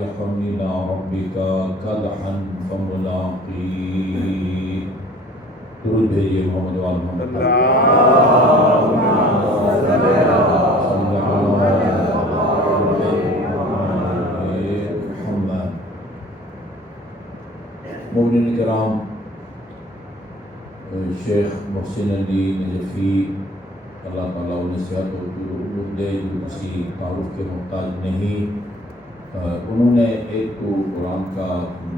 فالحقني إلى ربك كدحا فملاقيه. درود بھیجیے محمد وآل محمد. مومنین کرام، شیخ محسن علی نجفی اللہ تعالیٰ انہیں صحت و عمر دے، جو کسی تعارف کے محتاج نہیں، انہوں نے ایک تو قرآن کا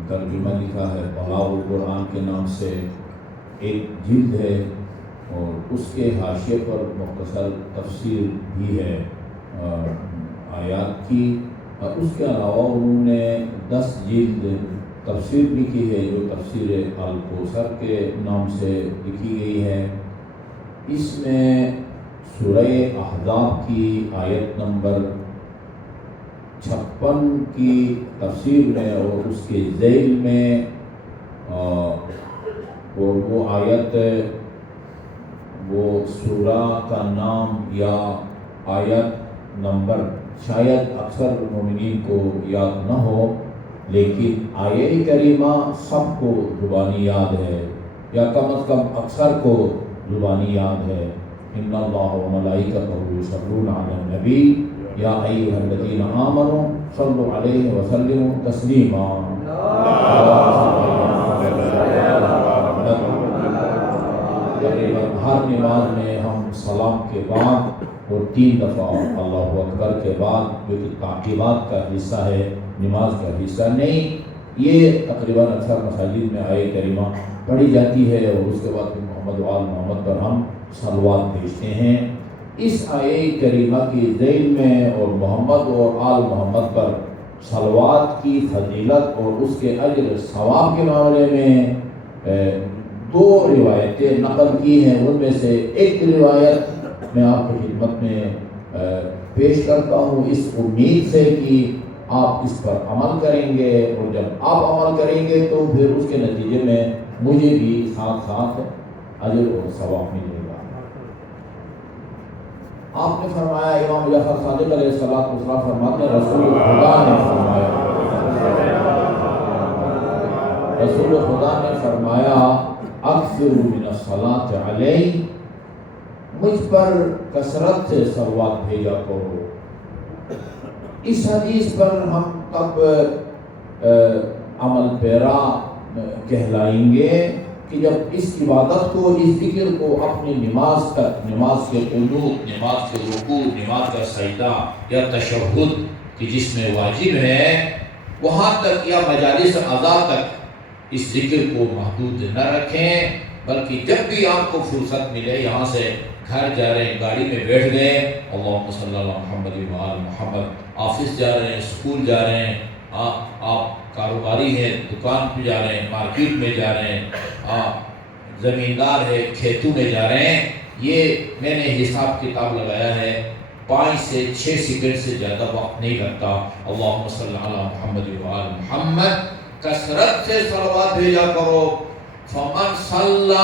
ترجمہ لکھا ہے بلاغ القرآن کے نام سے، ایک جلد ہے، اور اس کے حاشیے پر مختصر تفسیر بھی ہے آیات کی. اس کے علاوہ انہوں نے 10 جلد تفسیر لکھی ہے جو تفسیر الکوثر کے نام سے لکھی گئی ہے. اس میں سورہ احزاب کی آیت نمبر 56 کی تفسیر میں اور اس کے ذیل میں اور وہ آیت وہ سورہ کا نام یا آیت نمبر شاید اکثر مومنین کو یاد نہ ہو، لیکن آیہ کریمہ سب کو زبانی یاد ہے، یا کم از کم اکثر کو زبانی یاد ہے. ان اللہ و ملائکتہ یصلون علی النبی یا ایھا الذین آمنوا صلوا علیہ وسلموا تسلیما. ہر نماز میں ہم سلام کے بعد اور 3 دفعہ اللہ اکبر کے بعد، جو کہ تعقیبات کا حصہ ہے، نماز کا حصہ نہیں، یہ تقریباً اکثر مساجد میں آیہ کریمہ پڑھی جاتی ہے، اور اس کے بعد محمد وآل محمد پر ہم صلوات بھیجتے ہیں. اس آیہ کریمہ کی ذیل میں اور محمد اور آل محمد پر صلوات کی فضیلت اور اس کے اجر ثواب کے معاملے میں 2 روایتیں نقل کی ہیں. ان میں سے ایک روایت میں آپ کی خدمت میں پیش کرتا ہوں، اس امید سے کہ آپ اس پر عمل کریں گے، اور جب آپ عمل کریں گے تو پھر اس کے نتیجے میں مجھے بھی ساتھ ساتھ اجر اور ثواب ملے گا. آپ نے فرمایا، امام جعفر صادق علیہ الصلوۃ والسلام فرماتے ہیں، رسول خدا نے فرمایا اکثر من الصلاۃ علی، مجھ پر کثرت سے صلوات بھیجا کرو. اس حدیث پر ہم تب عمل پیرا کہلائیں گے کہ جب اس عبادت کو، اس ذکر کو اپنی نماز تک، نماز کے قنوت، نماز کے رکوع، نماز کا سجدہ یا تشہد کہ جس میں واجب ہے، وہاں تک یا مجالس عزا تک اس ذکر کو محدود نہ رکھیں، بلکہ جب بھی آپ کو فرصت ملے، یہاں سے گھر جا رہے ہیں، گاڑی میں بیٹھ گئے، اللہم صلی اللہ محمد وآل محمد، آفس جا رہے ہیں، اسکول جا رہے ہیں، آپ کاروباری ہیں، دکان پہ جا رہے ہیں، مارکیٹ میں جا رہے ہیں، زمیندار ہے، کھیتوں میں جا رہے ہیں، یہ میں نے حساب کتاب لگایا ہے 5 سے 6 سیکنڈ سے زیادہ وقت نہیں لگتا. اللہم صلی اللہ محمد وآل محمد، کثرت سے صلوات بھیجا کرو. فمن صلی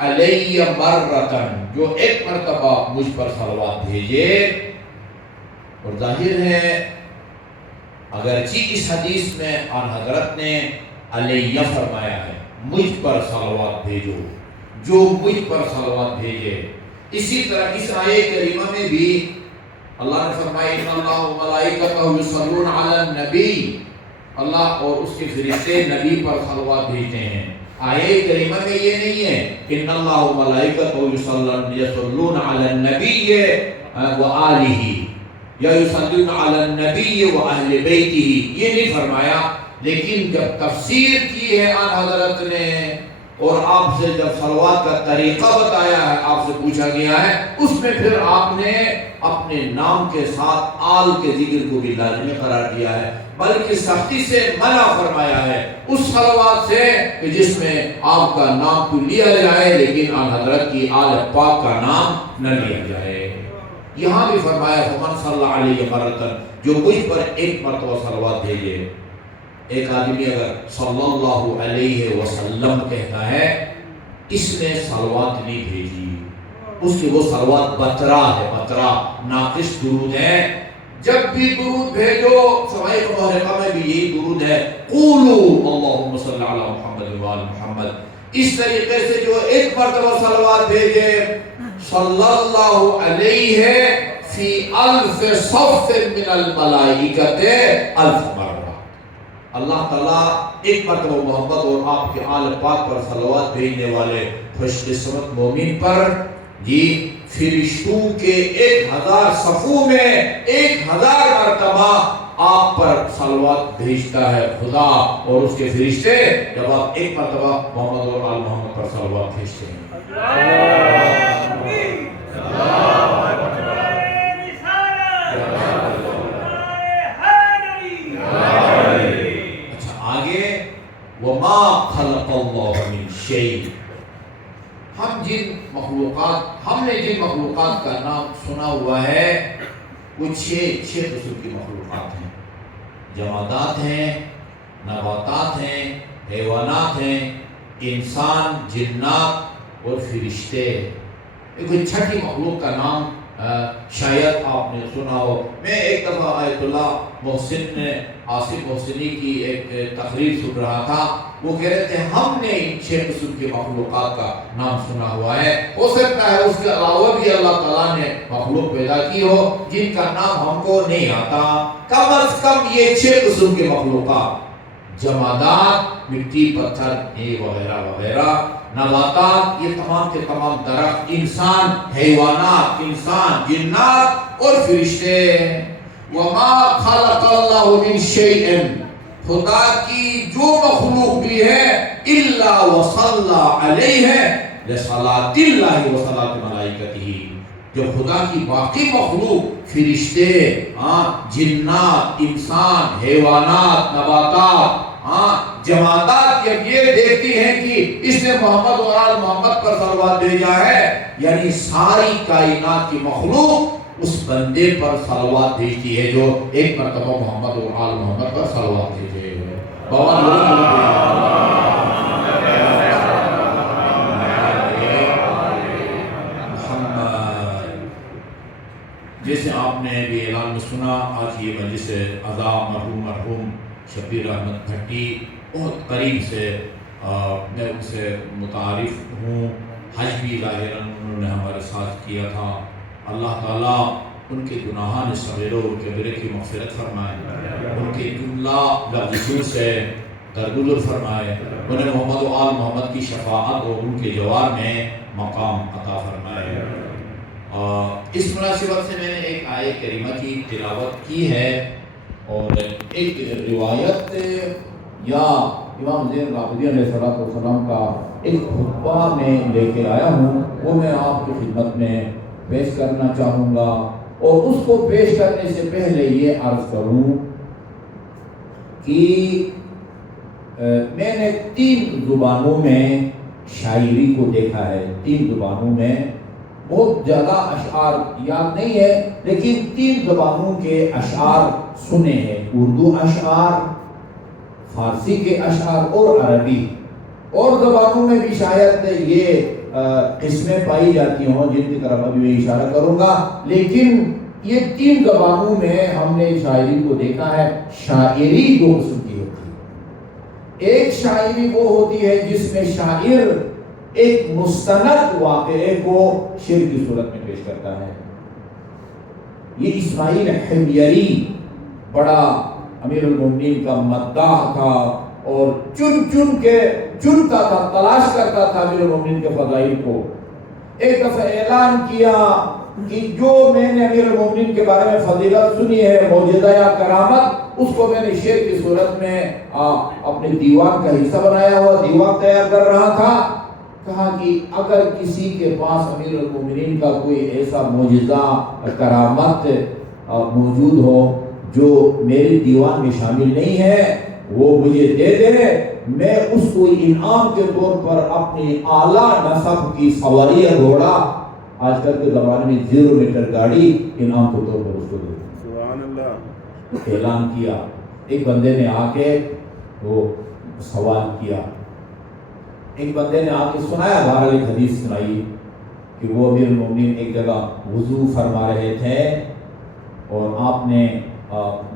علی مرتن، جو ایک مرتبہ مجھ پر صلوات بھیجے. اور ظاہر ہے اگرچہ اس حدیث میں آن حضرت نے علیہ فرمایا ہے، مجھ پر صلوات بھیجو، جو مجھ پر صلوات بھیجے. اسی طرح اس آیہ کریمہ میں بھی اللہ نے فرمایا ان اللہ و ملائکتہ یصلون علی النبی، اللہ اور اس کے فرشتے نبی پر صلوات بھیجتے ہیں. آیہ کریمہ میں یہ نہیں ہے ان اللہ و ملائکتہ یصلون علی النبی و آلہ یا یصلون علی النبی و اہل بیتہ، یہ نہیں فرمایا. لیکن جب تفسیر کی ہے آن حضرت نے اور آپ سے جب صلوات کا طریقہ بتایا ہے، آپ سے پوچھا گیا ہے، اس میں پھر آپ نے اپنے نام کے ساتھ آل کے ذکر کو بھی لازمی قرار دیا ہے، بلکہ سختی سے منع فرمایا ہے اس صلوات سے کہ جس میں آپ کا نام تو لیا جائے لیکن آن حضرت کی آل پاک کا نام نہ لیا جائے. یہاں بھی فرمایا فمن صلی علیہ مرتن، جو مجھ پر ایک مرتبہ صلوات بھیجے. ایک آدمی اگر صلی اللہ علیہ وسلم کہتا ہے، اس نے صلوات نہیں بھیجی، اس کی وہ صلوات بطرا ہے، بطرا ناقص درود ہے. جب بھی درود بھیجو، سوائے محرقہ میں بھی یہی درود ہے، قولو اللہم صلی علی محمد و آل محمد۔ اس طریقے سے جو ایک مرتبہ صلوات بھیجے، صلی اللہ علیہ فی الف صف من الملائکۃ الف مرہ، اللہ تعالیٰ ایک مرتبہ محمد اور آپ کے آل پاک پر صلوات بھیجنے والے خوش قسمت مومن پر جی فرشتوں کے 1000 صفوں میں 1000 مرتبہ آپ پر صلوات بھیجتا ہے خدا، اور اس کے فرشتے جب آپ ایک مرتبہ محمد اور آل محمد پر صلوات بھیجتے ہیں۔ اچھا آگے، وَمَا خَلَقَ اللَّهُ مِن شَيْءٍ، ہم نے جن مخلوقات کا نام سنا ہوا ہے وہ چھ قسم کی مخلوقات ہیں، جمادات ہیں، نباتات ہیں، حیوانات ہیں، انسان، جنات اور فرشتے۔ کوئی چھٹی مخلوق کا نام شاید آپ نے سنا ہو۔ میں ایک دفعہ آیت اللہ محسن نے آصف محسنی کی ایک تقریر سن رہا تھا، وہ کہہ رہے تھے ہم نے ان 6 قسم کی مخلوقات کا نام سنا ہوا ہے، ہو سکتا ہے اس کے علاوہ بھی اللہ تعالیٰ نے مخلوق پیدا کی ہو جن کا نام ہم کو نہیں آتا۔ کم از کم یہ 6 قسم کے مخلوقات، جمادات، مٹی، پتھر وغیرہ وغیرہ، نباتات، یہ تمام کے تمام درخت، انسان، حیوانات، انسان، جنات اور فرشتے۔ وَمَا خَلَقَ اللَّهُ مِن شَيْءٍ، خدا کی جو مخلوق بھی ہے، إِلَّا وَصَلَّى عَلَيْهِ لِصَلَاةِ اللَّهِ وَصَلَاةِ مَلَائِكَتِهِ، جو خدا کی باقی مخلوق، فرشتے، جنات، انسان، حیوانات، نباتات، جمادات، جب یہ دیکھتی ہیں کہ اس نے محمد اور آل محمد پر صلوات بھیجا ہے، یعنی ساری کائنات کی مخلوق اس بندے پر صلوات بھیجتی ہے جو ایک مرتبہ محمد اور آل محمد پر صلوات بھیجے ہوئے۔ جیسے آپ نے بھی اعلان میں سنا، آج یہ مجلس عزا مرحوم شبیر احمد بھٹی بہت قریب سے میں ان سے متعارف ہوں، حج بھی ظاہراً انہوں نے ہمارے ساتھ کیا تھا۔ اللہ تعالیٰ ان کے گناہان صغیرہ و کبیرہ کی مغفرت فرمائے، ان کے جملہ لغزشوں سے درگزر فرمائے، انہیں محمد و آل محمد کی شفاعت اور ان کے جوار میں مقام عطا فرمائے۔ اس مناسبت سے میں نے ایک آیت کریمہ کی تلاوت کی ہے، اور ایک روایت یا امام زین العابدین علیہ السلام کا ایک خطبہ میں لے کے آیا ہوں، وہ میں آپ کی خدمت میں پیش کرنا چاہوں گا۔ اور اس کو پیش کرنے سے پہلے یہ عرض کروں کہ میں نے 3 زبانوں میں شاعری کو دیکھا ہے، 3 زبانوں میں، بہت زیادہ اشعار یاد نہیں ہے لیکن 3 زبانوں کے اشعار سنے ہیں، اردو اشعار، فارسی کے اشعار اور عربی، اور زبانوں میں بھی شاید یہ قسمیں پائی جاتی ہوں جن کی طرف ابھی میں اشارہ کروں گا، لیکن یہ 3 زبانوں میں ہم نے شاعری کو دیکھا ہے۔ شاعری 2 قسم کی ہوتی ہے، ایک شاعری وہ ہوتی ہے جس میں شاعر ایک مستند واقعے کو شعر کی صورت میں پیش کرتا ہے۔ یہ اسماعیل حمیری بڑا امیر المومنین کا مداح تھا، اور چنتا تھا، تلاش کرتا تھا امیر المومنین کے فضائل کو۔ ایک دفعہ اعلان کیا کہ جو میں نے امیر المومنین کے بارے میں فضیلت سنی ہے، معجزہ یا کرامت، اس کو میں نے شعر کی صورت میں اپنے دیوان کا حصہ بنایا ہوا، دیوان تیار کر رہا تھا۔ کہا کہ اگر کسی کے پاس امیر المومنین کا کوئی ایسا معجزہ کرامت موجود ہو جو میرے دیوان میں شامل نہیں ہے، وہ مجھے دے دے، میں اس کو انعام کے طور پر اپنی اعلیٰ نسب کی سواری یا گھوڑا، آج کل کے زمانے میں 0 میٹر گاڑی، انعام کے طور پر اس کو دے دے۔ سبحان اللہ۔ اعلان کیا، ایک بندے نے آ کے وہ سوال کیا، ایک بندے نے آ کے سنایا، بہرحال ایک حدیث سنائی کہ وہ امیر المومنین ایک جگہ وضو فرما رہے تھے اور آپ نے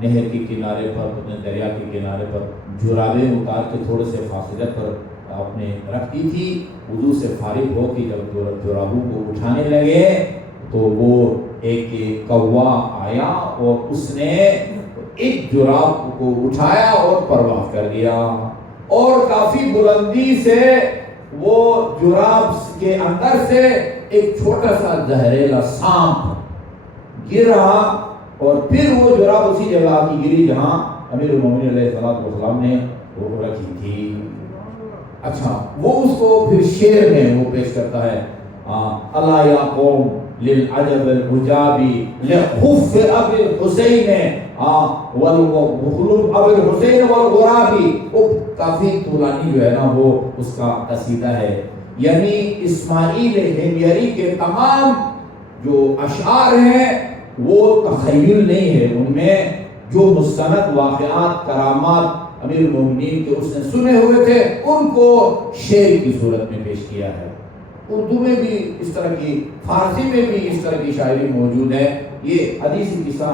نہر کے کنارے پر دریا کے کنارے پر جرابیں اتار کے تھوڑے سے فاصلے پر آپ نے رکھ دی تھی. وضو سے فارغ ہو کے جب جرابوں کو اٹھانے لگے تو وہ ایک کوا آیا اور اس نے ایک جراب کو اٹھایا اور پرواز کر دیا اور کافی بلندی سے وہ جراب کے اندر سے ایک چھوٹا سا زہریلا سانپ گرا اور پھر وہ جراب اسی جگہ کی گری جہاں امیر المومنین علیہ السلام نے وہ رکھی تھی. اچھا وہ اس کو پھر شعر میں وہ پیش کرتا ہے اللہ یا قوم للعجب العجابی لخف ابی الحسین والغلوب ابی الحسین والغرابی. وہ کافی طولانی جو ہے نا وہ اس کا قصیدہ ہے. یعنی اسماعیل ہمیری کے تمام جو اشعار ہیں وہ تخیل نہیں ہے، ان میں جو مستند واقعات کرامات امیر المومنین کے اس نے سنے ہوئے تھے ان کو شعر کی صورت میں پیش کیا ہے. اردو میں بھی اس طرح کی، فارسی میں بھی اس طرح کی شاعری موجود ہے. یہ حدیثی قصہ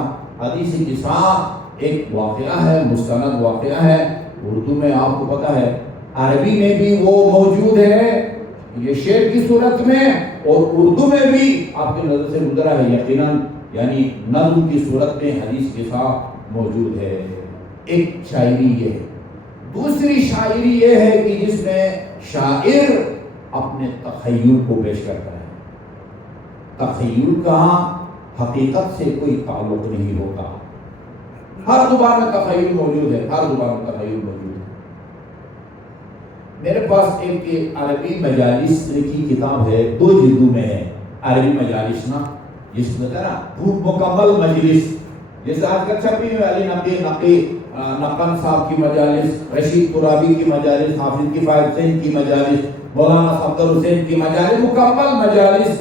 ایک واقعہ ہے، مستند واقعہ ہے. اردو میں آپ کو پتہ ہے، عربی میں بھی وہ موجود ہے یہ شعر کی صورت میں، اور اردو میں بھی آپ کی نظر سے گزرا ہے یقیناً، یعنی نظم کی صورت میں حدیث قصہ موجود ہے. ایک شاعری یہ ہے. دوسری شاعری یہ ہے کہ جس میں شاعر اپنے تخیل کو پیش کرتا ہے. تخیل کا حقیقت سے کوئی تعلق نہیں ہوتا. ہر زبان میں تخیل موجود ہے، ہر زبان میں تخیل موجود ہے. میرے پاس ایک عربی مجالس کی کتاب ہے، 2 جلدوں میں ہے. عربی مجالس نا، جس میں نا مکمل مجلس، جیسے آج کل چھپی ہوئی علی نقن صاحب کی مجالس، رشید ترابی کی مجالس، حافظ کفایت حسین کی مجالس، مولانا صفدر حسین کی مجالس، مکمل مجالس،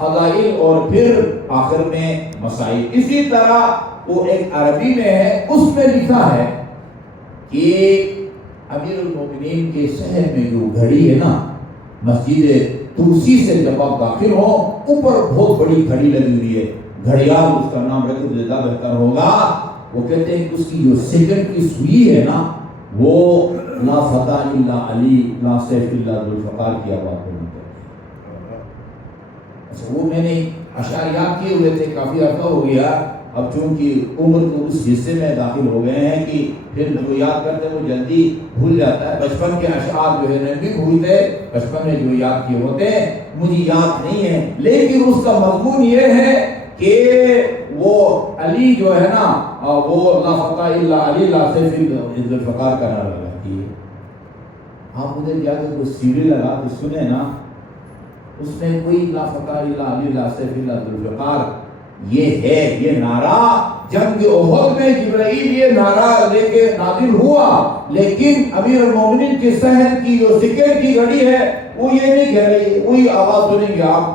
فضائل اور پھر آخر میں مسائل. اسی طرح وہ ایک عربی میں ہے، اس میں لکھا ہے کہ امیر المومنین کے شہر میں جو گھڑی ہے نا، مسجد توسی سے جب آپ داخل ہو، اوپر بہت بڑی گھڑی لگی ہوئی ہے. گھڑیال اس کا نام رکھے تو زیادہ بہتر ہوگا. وہ کہتے ہیں کہ اس کی جو سیکنڈ کی سوئی ہے نا، وہ لا فتح الا علی لا سیف الا ذوالفقار کی آواز میں ہے. اچھا وہ میں نے اشعار یاد کیے ہوئے تھے، کافی عرصہ ہو گیا. اب چونکہ عمر کو اس حصے میں داخل ہو گئے ہیں کہ پھر جو یاد کرتے ہیں وہ جلدی بھول جاتا ہے. بچپن کے اشعار جو ہے بھی بھولتے، بچپن میں جو یاد کیے ہوتے ہیں مجھے یاد نہیں ہے، لیکن اس کا مضمون یہ ہے کہ وہ علی جو ہے نا، وہ لا فتح الا علی لا سیف الا ذوالفقار کا نعرہ لگاتی ہے. آپ ادھر جا کے کوئی سیڑھی لگا کے سنے نا، اس میں کوئی لا فتح الا علی لا سیف الا ذوالفقار یہ ہے. یہ نعرہ جنگ احد میں جبرائیل یہ نعرہ لے کے نازل ہوا، لیکن امیر المومنین کے شہر کی جو سکر کی گھڑی ہے وہ یہ نہیں کہہ رہی. وہی آواز سنیں گے آپ،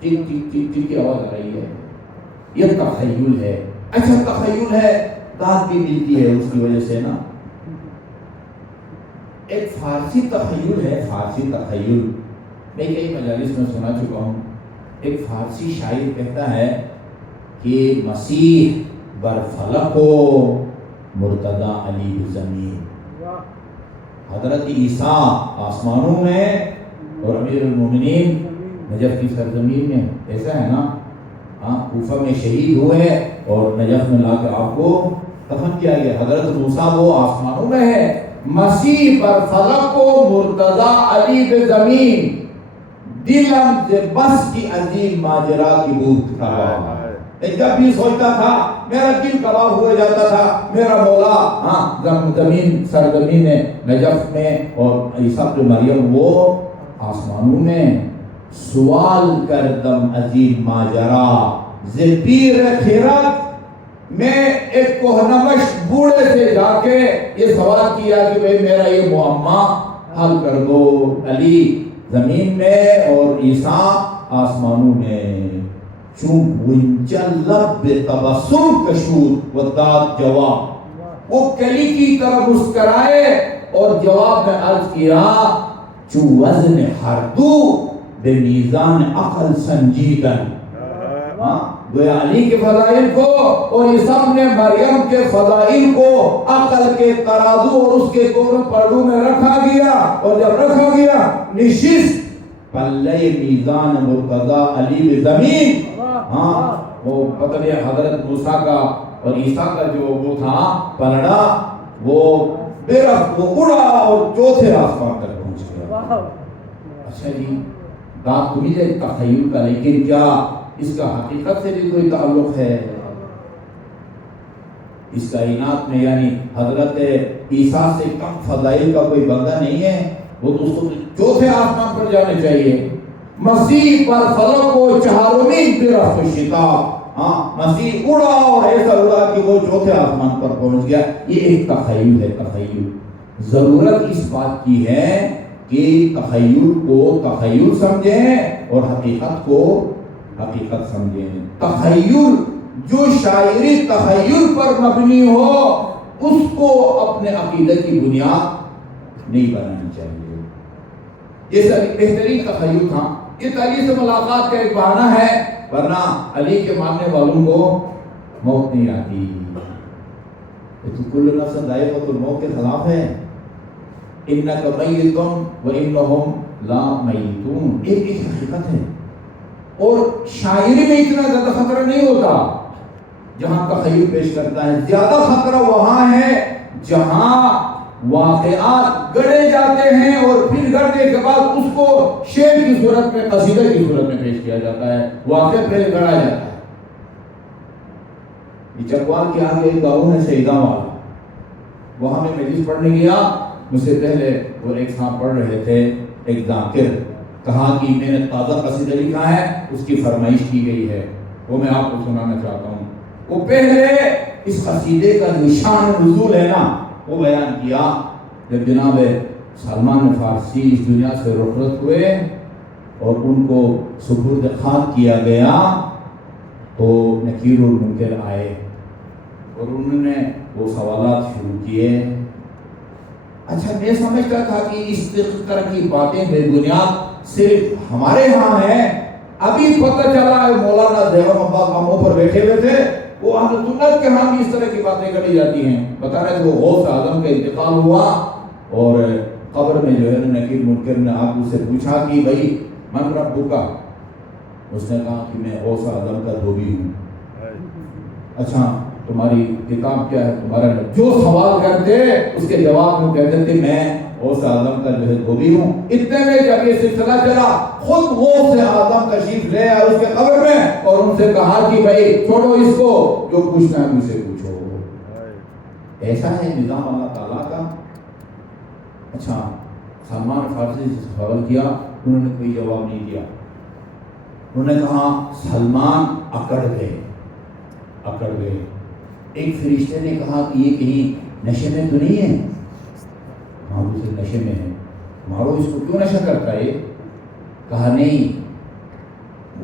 ٹک ٹک ٹک ٹک کی آواز آ رہی ہے. یہ تخیل ہے. اچھا تخیل ہے، داد بھی ملتی ہے اس کی وجہ سے نا. ایک فارسی تخیل ہے، فارسی تخیل میں کئی مجالس میں سنا چکا ہوں. ایک فارسی شاعر کہتا ہے کہ مسیح بر فلک و مرتضی علی زمین. حضرت عیسیٰ آسمانوں میں اور امیر المومنین نجف کی سرزمین میں. ایسا ہے نا، کوفہ میں شہید ہوئے اور نجف میں لا کر آپ کو دفن کیا گیا. حضرت موسیٰ وہ آسمانوں میں ہے، مسیح بر فلک و مرتضی علی زمین. دلم سے بس کی عظیم ماجرا کی بوت کباب. جب بھی سوچتا تھا میرا دل کباب ہو جاتا تھا، میرا مولا زمین سرزمین نجف میں اور عیسیٰ ابن مریم وہ آسمانوں میں. سوال کردم عظیم ماجرا ز پیر خیرت. میں ایک کوہنمش بوڑھے سے جا کے یہ سوال کیا کہ بھئی میرا یہ معمہ حل کر دو. علی زمین میں اور عیسیٰ آسمانوں میں. چون ونچا لب تبسم کشود و داد جواب. وہ کلی کی طرف مسکرائے اور جواب میں عرض کیا چو وزن ہر دو بے میزان عقل سنجیدن. گویا علی کے فضائل کو اور عیسیٰ ابن مریم کے فضائل کو عقل کے ترازو اور اس کے دونوں پہلو میں رکھا گیا، اور جب رکھا گیا نشست پلے میزان مرتضی علی زمین. ہاں وہ پتہ نہیں حضرت موسیٰ کا اور عیسیٰ کا جو وہ تھا پلڑا، وہ برف وہ اڑا اور چوتھے آسمان تک پہنچ گیا. اچھا جی، بات تو مجھے تخیل کا، لیکن کیا اس کا حقیقت سے بھی کوئی تعلق ہے؟ اس کائنات میں یعنی حضرت عیسیٰ سے کم فضائل کا کوئی بندہ نہیں ہے، وہ تو اس کو چوتھے آسمان پر جانے چاہیے. مسیح پر فلک و چہارمین برف و شتاب. ہاں مسیح اڑا اور ایسا اڑا کہ وہ چوتھے آسمان پر پہنچ گیا. یہ ایک تخیل ہے. تخیل ضرورت اس بات کی ہے کہ تخیل کو تخیل سمجھیں اور حقیقت کو حقیقت سمجھیں. تخیل جو شاعری تخیل پر مبنی ہو اس کو اپنے عقیدے کی بنیاد نہیں بنانی چاہیے. یہ سب بہترین تخیل تھا. یہ علی سے ملاقات کا ایک بہانہ ہے، ورنہ علی کے ماننے والوں کو موت نہیں آتی. تو کل نفس ذائقۃ الموت کے خلاف ہے. انک میت وانہم لا میتون. ایک حقیقت ہے. اور شاعری میں اتنا زیادہ خطرہ نہیں ہوتا جہاں تخیل پیش کرتا ہے. زیادہ خطرہ وہاں ہے جہاں واقعات گڑے جاتے ہیں اور پھر گڑنے کے بعد اس کو شعر کی صورت میں، قصیدہ کی صورت میں پیش کیا جاتا ہے. واقعہ پہلے گڑا جاتا ہے. یہ چکوال کے آگے ایک گاؤں ہے شہیداں والا، وہاں میں مجلس پڑھنے گیا. مجھ سے پہلے وہ ایک صاحب پڑھ رہے تھے، ایک ذاکر، کہا کہ میں نے تازہ قصیدہ لکھا ہے، اس کی فرمائش کی گئی ہے، وہ میں آپ کو سنانا چاہتا ہوں. وہ پہلے اس قصیدے کا جو شان نزول ہے نا وہ بیان کیا. جب جناب سلمان فارسی اس دنیا سے رخصت ہوئے اور ان کو سپرد خاک کیا گیا تو نکیر المنکر آئے اور انہوں نے وہ سوالات شروع کیے. اچھا میں سمجھتا تھا کہ اس طرح کی باتیں بے بنیاد صرف ہمارے ہاں ہیں. ابھی پتہ چلا ہے مولانا دیوم عباس ماموں پر بیٹھے ہوئے تھے، وہ اہل سنت کے ہاں بھی اس طرح کی باتیں کری جاتی ہیں. بتا رہے تھے وہ غوث اعظم کا انتقال ہوا اور قبر میں جو ہے نکیر منکر نے آپ سے پوچھا کہ بھائی من ربک؟ اس نے کہا کہ میں غوث اعظم کا دھوبی ہوں. اچھا تمہاری کتاب کیا ہے؟ تمہارا جو سوال کرتے اس کے جواب میں کہتے تھے میں غوث اعظم کا جو ہے دھوبی ہوں. اتنے میں جب یہ سلسلہ چلا خود غوث اعظم تشریف لے آئے اس کے قبر میں اور ان سے کہا کہ بھائی چھوڑو اس کو، جو پوچھنا ہے مجھ سے پوچھو. ایسا ہے نظام اللہ تعالیٰ کا. اچھا سلمان فارسی سے سوال کیا، انہوں نے کوئی جواب نہیں دیا. انہوں نے کہا سلمان اکڑ گئے. ایک فرشتے نے کہا کہ یہ کہیں نشے میں تو نہیں ہے؟ مارو سے نشے میں ہے. مارو اس کو، کیوں نشہ کرتا ہے؟ کہا نہیں،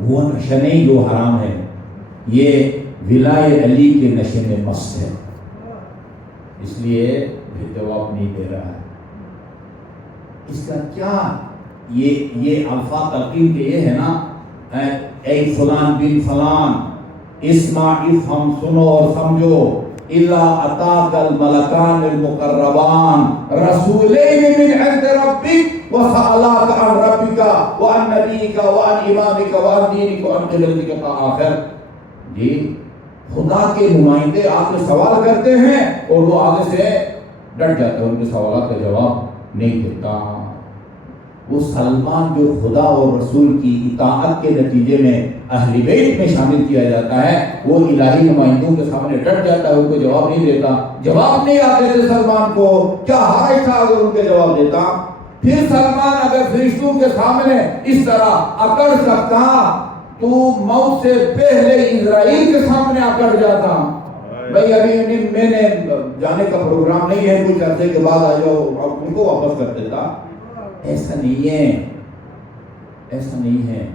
وہ نشہ نہیں جو حرام ہے، یہ ولائے علی کے نشے میں مست ہے، اس لیے جواب نہیں دے رہا ہے. اس کا کیا یہ الفاظ تلقین کے یہ ہے نا، اے فلان بن فلان اسمع افہم، سنو اور سمجھو، الا اتاک الملکان المقربان رسولین من عند ربک وسألاک عن ربک وعن نبیک وعن امامک وعن دینک وعن قبلتک تا آخر. جی خدا کے نمائندے آ کے سوال کرتے ہیں اور وہ آگے سے ڈٹ جاتے ہیں، ان کے سوالات کا جواب نہیں دیتا. وہ سلمان جو خدا اور رسول کی اطاعت کے نتیجے میں اہل بیت میں شامل کیا جاتا ہے، وہ الہی نمائندوں کے سامنے ڈٹ جاتا ہے، ان کو جواب نہیں دیتا. جواب نہیں آتے تھے سلمان کو، کیا حرج تھا اگر ان کے جواب دیتا؟ پھر سلمان اگر فرشتوں کے سامنے اس طرح اکڑ سکتا تو موت سے پہلے اسرائیل کے سامنے اکڑ جاتا. بھائی ابھی میں نے جانے کا پروگرام نہیں ہے، کچھ عرصے کے بعد آ جاؤ، اب ان کو واپس کر دیتا. ایسا نہیں ہے، ایسا نہیں ہے.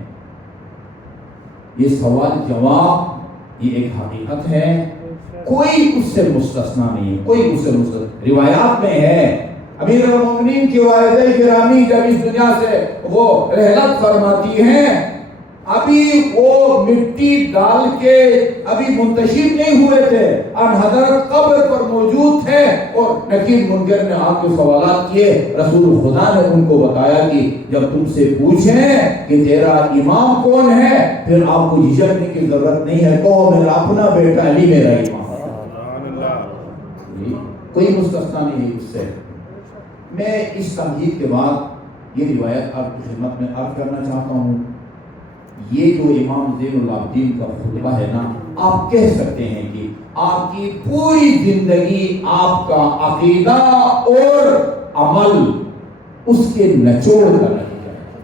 یہ سوال جواب یہ ایک حقیقت ہے، کوئی اس سے مستثنا نہیں ہے، کوئی اس سے مستثنا. روایات میں ہے امیر المومنین کی والدہ گرامی جب اس دنیا سے وہ رحلت فرماتی ہیں، ابھی وہ مٹی ڈال کے ابھی منتشر نہیں ہوئے تھے، ان حضرت قبر پر موجود تھے اور نکیر منکر نے آپ کے سوالات کیے. رسول خدا نے ان کو بتایا کہ جب تم سے پوچھیں کہ تیرا امام کون ہے، پھر آپ کو جھجکنے کی ضرورت نہیں ہے، کہو میرا اپنا بیٹا علی میرا امام. کوئی مستثنا نہیں ہے اس سے. میں اس تمہید کے بعد یہ روایت آپ کی خدمت میں عرض کرنا چاہتا ہوں. یہ جو امام زین العابدین کا خطبہ ہے نا، آپ کہہ سکتے ہیں کہ آپ کی پوری زندگی آپ کا عقیدہ اور عمل اس کے نچوڑ کا نتیجہ ہے،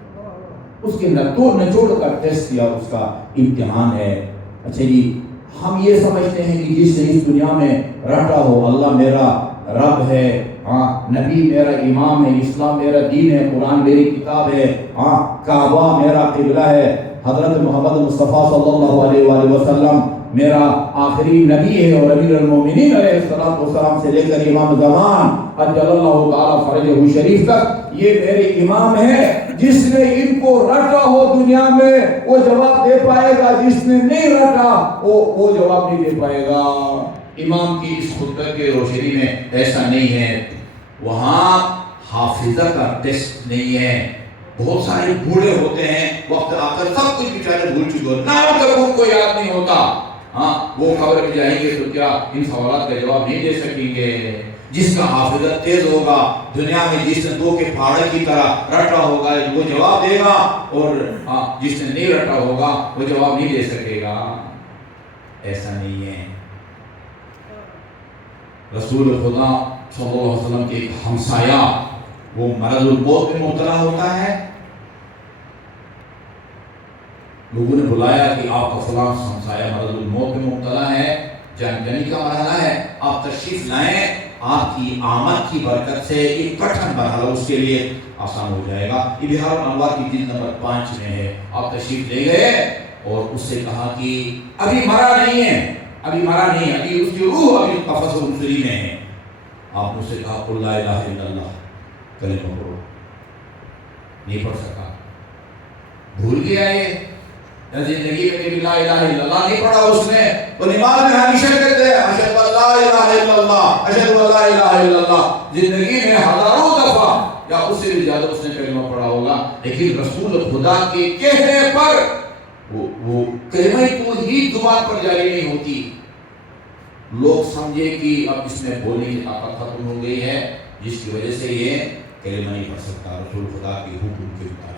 اس کے نچوڑ کا ٹیسٹ یا اس کا امتحان ہے. اچھا جی، ہم یہ سمجھتے ہیں کہ جس نے اس دنیا میں رٹا ہو، اللہ میرا رب ہے، نبی میرا امام ہے، اسلام میرا دین ہے، قرآن میری کتاب ہے، کعبہ میرا قبلہ ہے، حضرت محمد مصطفیٰ صلی اللہ علیہ وآلہ وسلم میرا آخری نبی ہے، اور امیر المومنین علیہ السلام سے لے کر امام زمان اجل اللہ تعالی فرجہ شریف تک یہ میرے امام ہے. جس نے ان کو رٹا ہو دنیا میں وہ جواب دے پائے گا، جس نے نہیں رٹا وہ جواب نہیں دے پائے گا. امام کی اس خطبے کے روشنی میں ایسا نہیں ہے. وہاں حافظہ کا ٹیسٹ نہیں ہے. بہت سارے بوڑھے ہوتے ہیں، وقت آ کر سب کچھ بیچارے بھول چکے ہوتے، نام تک ان کو یاد نہیں ہوتا. وہ قبر میں جائیں گے تو کیا ان سوالات کا جواب نہیں دے سکیں گے؟ جس کا حافظہ تیز ہوگا دنیا میں، جس نے دو کے پہاڑے کی طرح رٹا ہوگا وہ جواب دے گا، اور جس نے نہیں رٹا ہوگا وہ جواب نہیں دے سکے گا. ایسا نہیں ہے. رسول خدا صلی اللہ علیہ وسلم کے ایک ہمسایہ وہ مرض الموت میں مبتلا ہوتا ہے. لوگوں نے بلایا کہ آپ کا فلاں ہمسایہ مرض الموت میں مبتلا ہے، جان جانی کا مرحلہ ہے، آپ تشریف لائیں، آپ کی آمد کی برکت سے ایک کٹھن مرحلہ اس کے لیے آسان ہو جائے گا. یہ بہار الانوار کی جلد نمبر 5 میں ہے. آپ تشریف لے گئے اور اس سے کہا کہ ابھی مرا نہیں ہے، ابھی اس کی روح ابھی قفص الانثوی میں ہے. آپ نے اسے کہا قل لا الہ الا اللہ، کلمہ پڑھو. نہیں پڑھ سکا، بھول گیا. یہ زندگی میں کبھی لا الہ الا اللہ نہیں پڑھا اس نے. وہ نماز میں ہمیشہ کہتے ہیں اشہد ان لا الہ الا اللہ، اشہد ان لا الہ الا اللہ. زندگی میں ہزاروں دفعہ یا اس سے بھی زیادہ اس نے کلمہ پڑھا ہوگا، لیکن رسول خدا کے کہنے پر وہ کلمہ توحید زبان پر جاری نہیں ہوتی. لوگ سمجھے کہ اب اس میں بولنے کی طاقت ختم ہو گئی ہے، جس کی وجہ سے یہ کلمہ نہیں پڑھ سکتا رسول خدا کے حکم کے مطابق.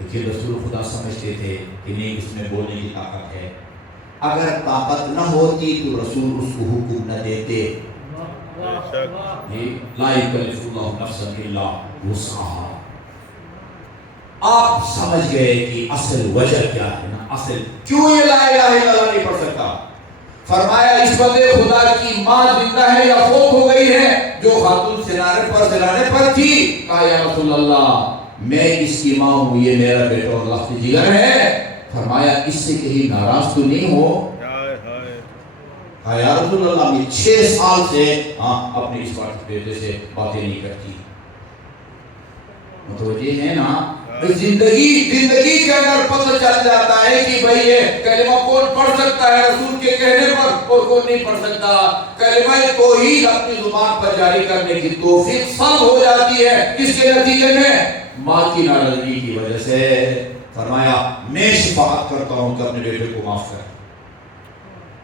لیکن رسول خدا سمجھتے تھے کہ نہیں، اس میں بولنے کی طاقت ہے. اگر طاقت نہ ہوتی تو رسول اس کو حکم نہ دیتے. لا یکلف اللہ نفسا الا وسعها. آپ سمجھ گئے کہ اصل وجہ کیا ہے نا، اصل کیوں یہ لا الہ الا اللہ نہیں پڑھ سکتا. فرمایا اس بندے خدا کی ماں زندہ ہے یا فوت ہو گئی ہے، جو خاتون سرانے پر تھی. کہا یا رسول اللہ میں اس کی ماں ہوں، یہ میرا بیٹا اور لخت جگر ہے. فرمایا اس سے کہیں ناراض تو نہیں ہو؟ کہا یا رسول اللہ میں 6 سال سے اپنے اس بیٹے سے باتیں نہیں کرتی. متوجہ ہے نا؟ زندگی کے اندر پتہ چل جاتا ہے کہ بھئی یہ کلمہ کون پڑھ سکتا ہے رسول کے کہنے پر اور کون نہیں پڑھ سکتا. کلمہ توحید اپنی زبان پر جاری کرنے کی توفیق سب ہو جاتی ہے. اس کے نتیجے میں ماں کی ناراضگی کی وجہ سے فرمایا میں شفاعت کرتا ہوں کہ اپنے بیٹے کو معاف کر.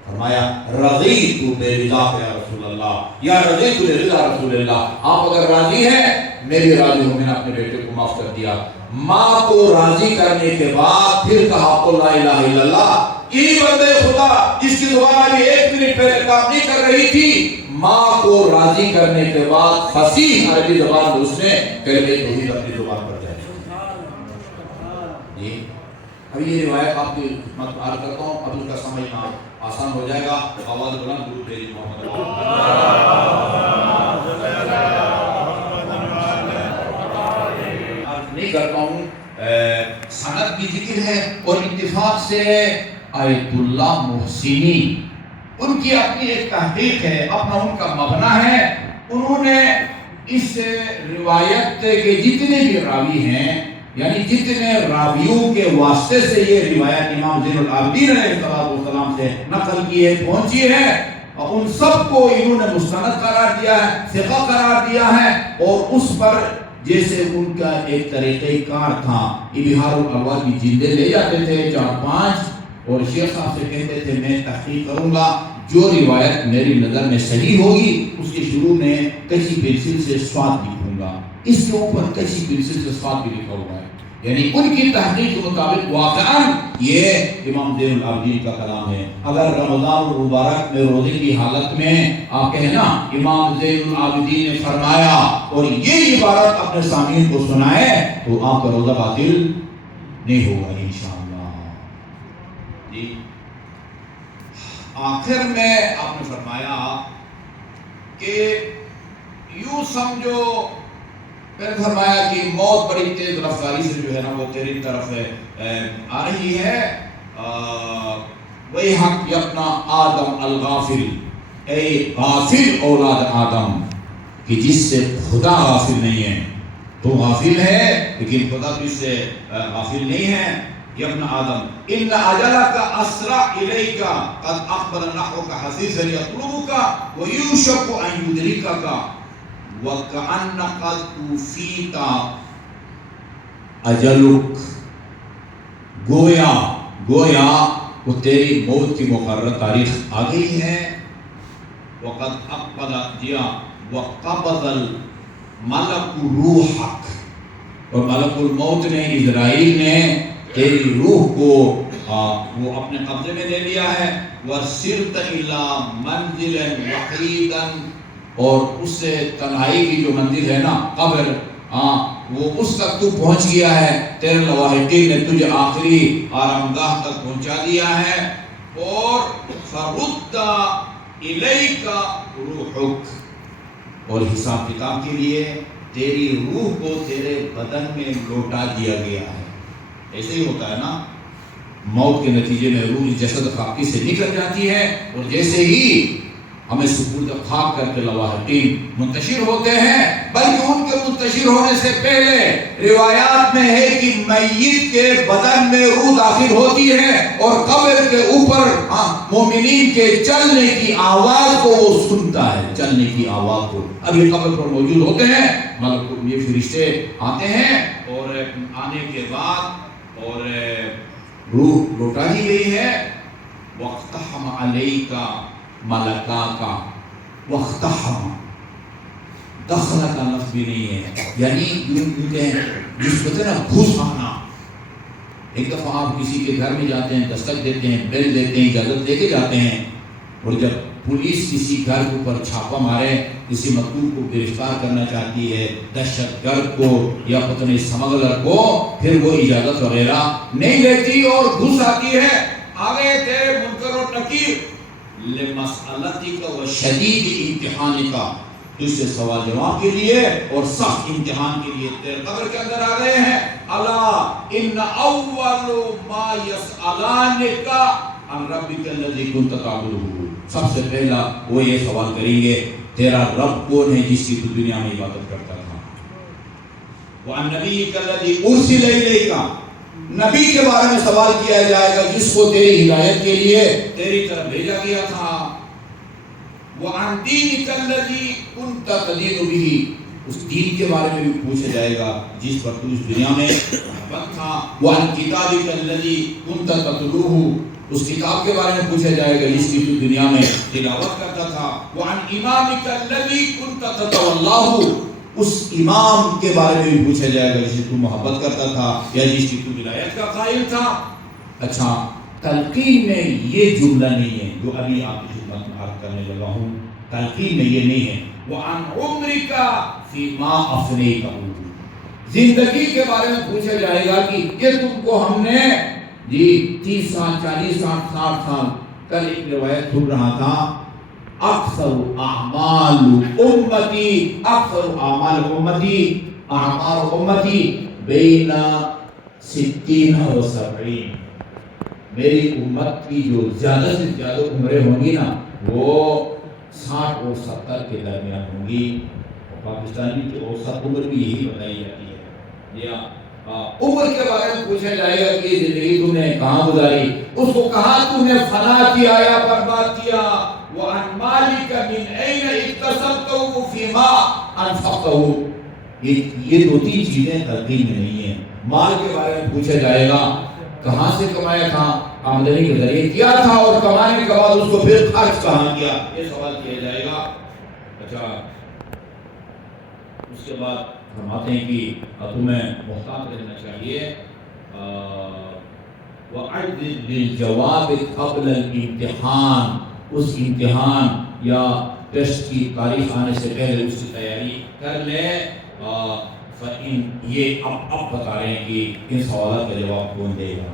فرمایا رضیت برضاک یا رسول اللہ، یا رضیت برضا رسول اللہ. آپ اگر راضی ہیں میں بھی راضی ہوں، میں نے اپنے بیٹے کو معاف کر دیا. ماں کو راضی کرنے کے بعد پھر کہا قل لا الہ الا اللہ. یہی بندے خدا جس کی زبان ابھی 1 منٹ پہلے کام نہیں کر رہی تھی، ماں کو راضی کرنے کے بعد فصیح عربی زبان میں اس نے کلمہ توحید اپنی زبان پر جاری. جی ابھی یہ روایت آپ کی خدمت میں عرض کرتا ہوں، اب اس کا سمجھنا آسان ہو جائے گا. آواز بلند درود بھیجیے محمد. نہیں کرتا ہوں، سند بھی ذکر ہے اور اتفاق سے آیت اللہ محسنی ان کی اپنی ایک تحقیق ہے، اپنا ان کا مبنا ہے. انہوں نے اس روایت کے جتنے بھی راوی ہیں یعنی جتنے راویوں کے واسطے سے یہ روایت امام زین العابدین علیہ السلام سے نقل کی ہے، پہنچی ہے، اور ان سب کو انہوں نے مستند قرار دیا ہے، ثقہ قرار دیا ہے، اور اس پر جیسے ان کا ایک طریقہ کار تھا، بہار الانوار کی جلدیں لے جاتے تھے 4-5 اور شیخ صاحب سے کہتے تھے میں تحقیق کروں گا، جو روایت میری نظر میں صحیح ہوگی اس کے شروع میں کچی پنسل سے سواد لکھوں گا، اس کے اوپر کچی پنسل سے سواد بھی لکھا ہوا ہے، یعنی ان کی تحقیق کے مطابق واقعاً یہ امام زین العابدین کا کلام ہے۔ اگر رمضان المبارک میں روزے کی حالت میں آپ کہیں نا امام زین العابدین نے فرمایا اور یہ عبارت اپنے سامعین کو سنائے تو آپ کا روزہ باطل نہیں ہوگا انشاءاللہ۔ جی آخر میں آپ نے فرمایا کہ یوں سمجھو، پھر فرمایا کہ موت بڑی تیز رفتاری سے جو ہے نا وہ تیری طرف آ رہی ہے، وہی حق یبنا آدم الغافل، اے غافل اولاد آدم، کہ جس سے خدا غافل نہیں ہے، تو غافل ہے لیکن خدا تو اس سے غافل نہیں ہے۔ یبن آدم ان اجلک اسرع الیک قد اقبل نحوک حثیثا یطلبک ویوشک ان یدرکک وَكَأَنَّ قَدْ أُوفِيتَ أَجَلُكَ، گویا وہ تیری موت کی مقررہ تاریخ آ گئی ہے۔ وَقَدْ أَقْبَلَ جیا وَقَبَضَ الْمَلَكُ رُوحَكَ، اور ملک الموت نے، اسرائیل نے تیری روح کو وہ اپنے قبضے میں لے لیا ہے۔ وَسِرْتَ إِلَى مَنْزِلٍ وَحِيدٍ، اور اس سے تنہائی کی جو منزل ہے نا قبر، وہ اس تک تو پہنچ گیا ہے، تیرے لواحقین نے تجھے آخری آرامگاہ تک پہنچا دیا ہے۔ اور فَرُدَّ إِلَيْكَ رُوحُكَ، اور حساب کتاب کے لیے تیری روح کو تیرے بدن میں لوٹا دیا گیا ہے۔ ایسے ہی ہوتا ہے نا، موت کے نتیجے میں روح جسد خاکی سے نکل جاتی ہے، اور جیسے ہی ہمیں سپرد خاک کر کے لواحقین منتشر ہوتے ہیں، بلکہ ان کے منتشر ہونے سے پہلے روایات میں ہے کہ میت کے بدن میں روح داخل ہوتی ہے اور قبر کے اوپر مومنین کے چلنے کی آواز کو وہ سنتا ہے، چلنے کی آواز کو۔ اب یہ قبر پر موجود ہوتے ہیں، مطلب یہ فرشتے آتے ہیں، اور آنے کے بعد اور روح لوٹا دی گئی ہے۔ وَاقْتَحَمَ عَلَيْكَ ملکا کا، وَاقْتَحَمَ دخلہ کا لفظ بھی نہیں ہے، یعنی جس کو نا گھس آنا۔ ایک دفعہ آپ کسی کے گھر میں جاتے ہیں، دستک دیتے ہیں، بیل دیتے ہیں، اجازت لے کے جاتے ہیں، اور جب پولیس کسی گھر کے اوپر چھاپا مارے، کسی مقتول کو گرفتار کرنا چاہتی ہے، دہشت گرد کو یا پتہ نہیں اسمگلر کو، پھر وہ اجازت وغیرہ نہیں دیتی اور گھس آتی ہے۔ آگے تھے منکر و نکیر لمسألتک و شدید امتحان کا، اس سے سوال جواب کے لیے اور سخت امتحان کے لیے تیرے قبر کے اندر آ گئے ہیں۔ الا ان اول ما یسألانک عن ربک الذی کنت تعبدہ، سب سے پہلا وہ یہ سوال کریں گے تیرا رب کون ہے جس کی تو دنیا میں عبادت کرتا تھا۔ وعن نبیک الذی ارسل الیک، نبی کے بارے میں سوال کیا جائے گا جس کو تیری ہدایت کے لیے تیری طرف بھیجا گیا تھا۔ وَعَنْ دِينِكَ الَّذِي كُنْتَ تَدِينُ بِهِ، اس دین کے بارے میں بھی پوچھا جائے گا جس پر تو اس دنیا میں بند تھا۔ وَعَنْ كِتَابِكَ الَّذِي كُنْتَ تَتْلُوهُ، اس کتاب کے بارے میں پوچھا جائے گا جس کی تو دنیا میں تلاوت کرتا تھا۔ وَعَنْ إِمَامِكَ الَّذِي كُنْتَ تَتَوَلَّاهُ، اس امام کے بارے میں بھی پوچھا جائے گا جسے تو محبت کرتا تھا یا جس کی تو ولایت کا قائل تھا۔ اچھا، تلقین میں یہ جملہ نہیں ہے جو ابھی آپ کی خدمت میں عرض کرنے لگا ہوں، تلقین میں یہ نہیں ہے۔ وَعَنْ عُمْرِكَ فِي مَا أَفْنَيْتَهُ، زندگی کے بارے میں پوچھا جائے گا کہ یہ تم کو ہم نے 30 سال 40 سال 60 سال، کل ایک روایت سن رہا تھا، اکثر اعمال امتی، اکثر اعمال امتی، اعمال امتی بین 60 و 70، میری امت کی جو زیادہ سے زیادہ عمریں ہوں گی نا وہ 60 اور 70 کے درمیان ہوں گی۔ پاکستانی کی اوسط عمر بھی یہی بتائی جاتی ہے۔ عمر کے بارے میں پوچھا جائے گا کہ یہ زندگی تم نے کہاں گزاری، اس کو کہاں تم نے فنا کیا یا برباد کیا. وَعَنْ مَالِكَ مِنْ أَيْنَ اكْتَسَبْتَهُ فِيمَا أَنْفَقْتَهُ. یہ دو تین چیزیں ترقی میں نہیں ہیں. مال کے بارے میں پوچھا جائے گا کہاں سے کمایا تھا، آمدنی کے ذریعے کیا تھا، اور کمانے کے بعد اس کو پھر خرچ کہاں کیا، یہ سوال کیا جائے گا. اچھا اس کے بعد فرماتے ہیں کہ تمہیں محتاط رہنا چاہیے. وَأَعْدِدْ لِلْجَوَابِ قَبْلَ الْإِمْتِحَانِ. اس امتحان یا ٹیسٹ کی تاریخ آنے سے پہلے اس کی تیاری کر لے. فَإِن یہ اب بتا رہے ہیں کہ ان سوالات کا جواب کون دے گا.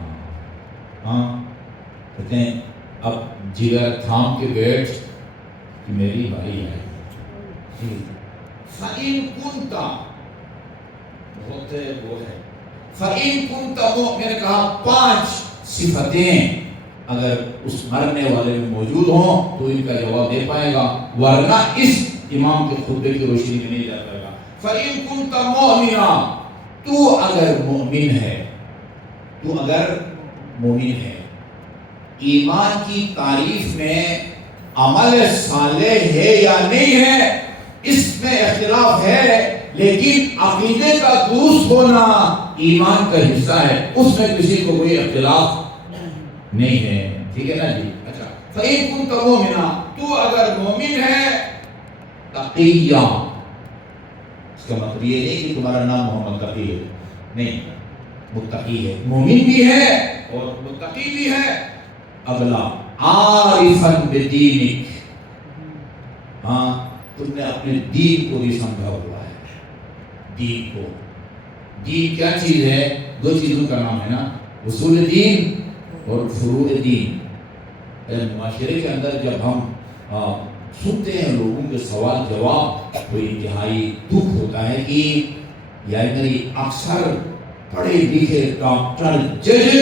ہاں کہتے ہیں اب جگر تھام کے بیٹھ کہ میری باری ہے. فَإِن كُنْتَ بہت وہ ہے. فَإِن كُنْتَ میں نے کہا 5 صفتیں اگر اس مرنے والے میں موجود ہوں تو ان کا جواب دے پائے گا، ورنہ اس امام کے خطبے کی روشنی میں نہیں جا پائے گا. فَإِن كُنْتَ مُؤْمِنًا. تو اگر مومن ہے، تو اگر مومن ہے. ایمان کی تعریف میں عمل صالح ہے یا نہیں ہے اس میں اختلاف ہے، لیکن عقیدے کا درست ہونا ایمان کا حصہ ہے، اس میں کسی کو کوئی اختلاف نہیں ہے. ٹھیک ہے نا جی. اچھا فَإِن كُنْتَ مُؤْمِنًا. تو اگر مومن ہے تقیّا. اس کا مطلب یہ نہیں کہ تمہارا نام محمد تقی ہے، نہیں، متقی ہے، مومن بھی ہے اور متقی بھی ہے. اگلا عارفاً بدینک. ہاں تم نے اپنے دین کو بھی سمجھا ہوا ہے. دین کو، دین کیا چیز ہے؟ 2 چیزوں کا نام ہے نا، اصول دین اور فروع دین. معاشرے کے اندر جب ہم سنتے ہیں لوگوں کے سوال جواب تو انتہائی دکھ ہوتا ہے کہ یار میری اکثر پڑھے لکھے ڈاکٹر جج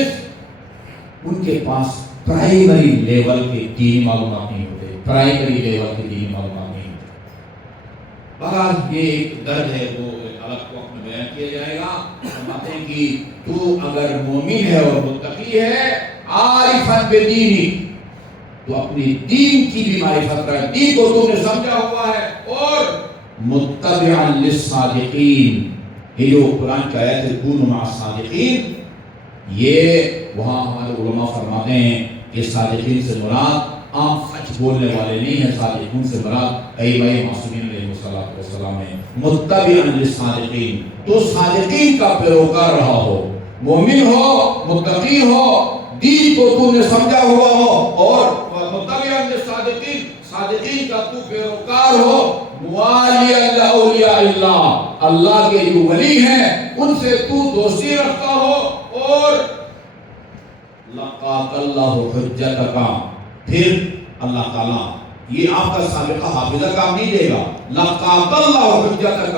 ان کے پاس پرائمری لیول کے دینی معلومات نہیں ہوتے، پرائمری لیول کے دینی معلومات نہیں ہوتے. بہرحال یہ ایک درد ہے، وہ ایک الگ وقت میں بیان کیا جائے گا. فرماتے ہیں کہ تو اگر مومن ہے اور متقی ہے عارفاً بدینک، تو اپنی دین کی بھی معرفت رہے، دین کو تم نے سمجھا ہوا ہے. اور متبعا للصادقین، یہ جو قرآن کی آیت ہے کونوا مع الصادقین، یہ وہاں ہمارے علماء فرماتے ہیں کہ صادقین سے مراد عام سچ بولنے والے نہیں ہیں، صادقین سے مراد ائمہ معصومین علیہ السلام ہے. متبعا للصادقین، تو صادقین کا پیروکار رہا ہو، مومن ہو، متقی ہو، دین کو تو نے سمجھا ہوا ہو، اور متبعا للصادقین، صادقین کا تو پیروکار ہو. موالیاً لاولیاء اللہ، اللہ کے جو ولی ہیں ان سے تو دوستی رکھتا ہو. اور لقاک اللہ حجتک، پھر اللہ تعالیٰ یہ آپ کا سابقہ حافظہ کام نہیں دے گا. لقاک اللہ حجتک،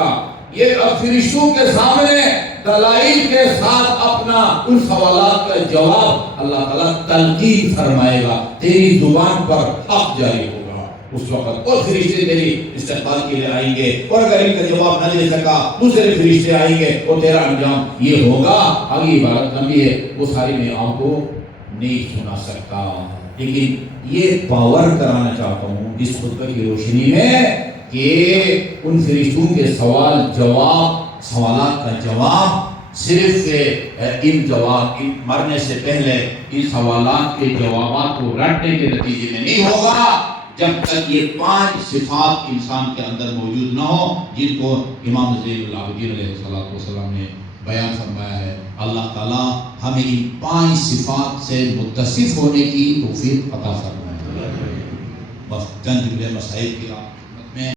یہ فرشتوں کے سامنے دلائل کے ساتھ اپنا ان سوالات کا جواب اللہ تعالیٰ تلقین فرمائے گا، تیری زبان پر حق جاری ہوگا اس وقت. اور فرشتے تیری استقبال کے لیے آئیں گے، اور اگر ان کا جواب نہ دے سکا دوسرے فرشتے آئیں گے اور تیرا انجام یہ ہوگا. آگے عبارت لمبی ہے، وہ ساری میں آپ کو نہیں سنا سکتا، لیکن یہ باور کرانا چاہتا ہوں اس خطبہ کی روشنی میں کہ ان فرشتوں کے سوالات کا جواب صرف ان مرنے سے پہلے ان سوالات کے جوابات کو رٹنے کے نتیجے میں نہیں ہوگا جب تک یہ 5 صفات انسان کے اندر موجود نہ ہو، جن کو امام زین العابدین علیہ السلام نے بیان فرمایا ہے. اللہ تعالیٰ ہمیں ان 5 صفات سے متصف ہونے کی توفیق عطا فرمائے. بس چند جملے مسائل کی